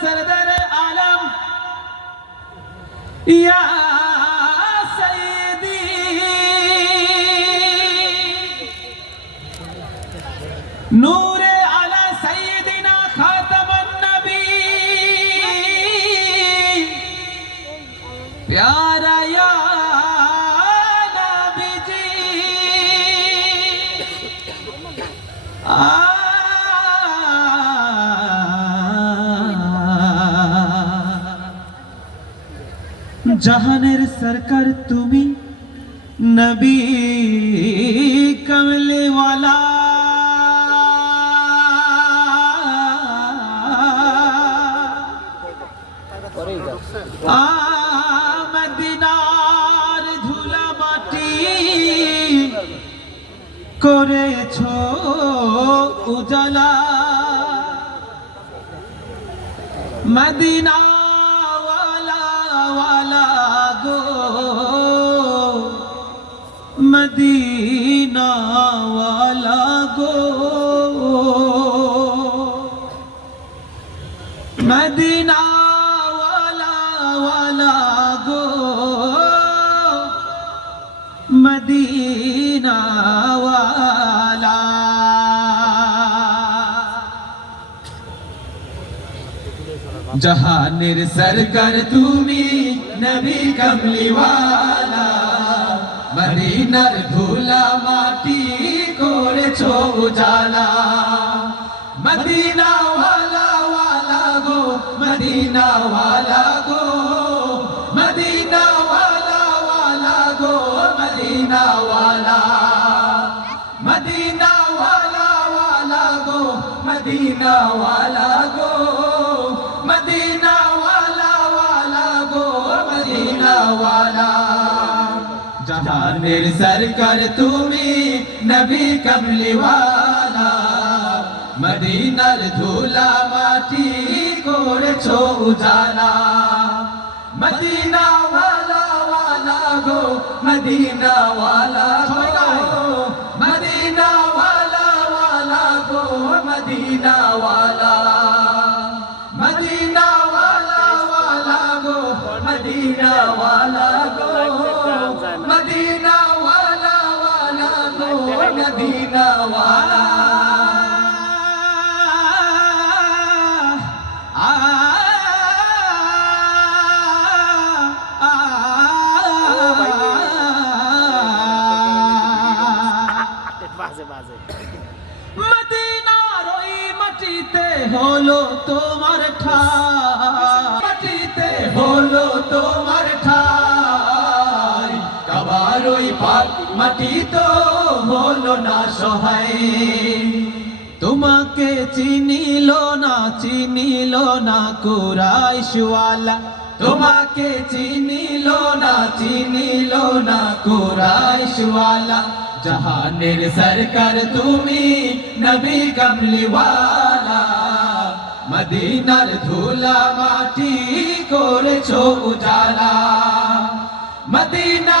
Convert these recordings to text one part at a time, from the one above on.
সরদার আলম ইয়া সঈদি নূর জাহানের সরকার তুমি নবী কমলেওয়ালা। মদিনার ধুলা মাটি করেছ উজালা। মদিনা গো মদিনা ওয়ালা গো মদিনা ওয়ালা ওয়ালা গো মদিনা জাহানের সরকার তুমি নবী কমলিওয়ালা, মদিনার ধুলা মাটি করেছ উজালা। মদিনা ওয়ালা ওয়ালা গো মদিনা ওয়ালা গো মদিনা ওয়ালা ওয়ালা গো মদিনা ওয়ালা মদিনা ওয়ালা গো মদিনা গো। জাহানের সরকার তুমি নবী কমলিওয়ালা মদিনার ধুলা মাটি করেছ উজালা মদিনা ওয়ালা ওয়ালা গো মদিনা ওয়ালা গো মদিনা ওয়ালা ওয়ালা গো মদিনা ওয়ালা মদিনা ওয়ালা ওয়ালা গো মদিনা ওয়ালা মদিনা ওয়ালা বাজে বাজে মদিনার ওই মাটিতে হলো তোমার ঠাই। মাটিতে হলো তোমার ঠাই। কাবার ওই পাক মাটি তো হলো না সহায়। তোমাকে চিনিল না চিনিল না কুরাইশওয়ালা। তোমাকে চিনিল না চিনিল না কুরাইশওয়ালা। জাহানের সরকার তুমি নবী কমলিওয়ালা মদিনার ধুলা মাটি করেছ উজালা। মদিনা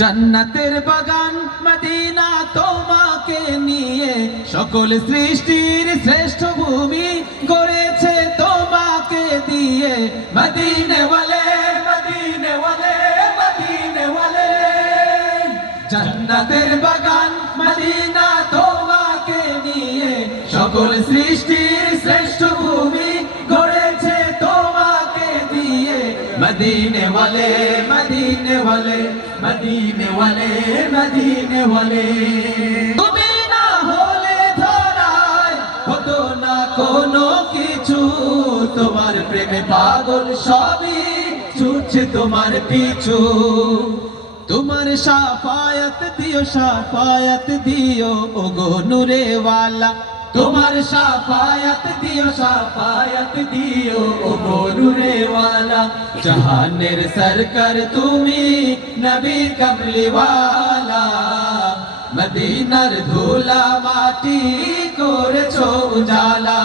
জান্নাতের বাগান মদিনা তোমাকে নিয়ে সকল সৃষ্টির শ্রেষ্ঠ ভূমি গড়েছে তোমাকে দিয়ে। মদিনে বলে মদিনে ওয়ালে মদিনে বলে জান্নাতের বাগান মদিনা তোমাকে নিয়ে সকল সৃষ্টির শ্রেষ্ঠ ভূমি গড়েছে তোমাকে দিয়ে। মদিনে বলে মদিনে ওয়ালে মদিনে ওয়ালে মদিনে ওয়ালে। তুমি না হলে ধরায় হতো না কোনো কিছু। তোমার প্রেমে পাগল সবই ছুটছে তোমার পিছু। তোমার সাফায়াত দিও সাফায়াত দিও ও গো ওয়ালা তোমার সাফায়াত দিও সাফায়াত দিও ও গো নূরে ওয়ালা জাহানের সরকার তুমি নবী কমলি ওয়ালা মদিনার ধুলা মাটি করেছ উজালা।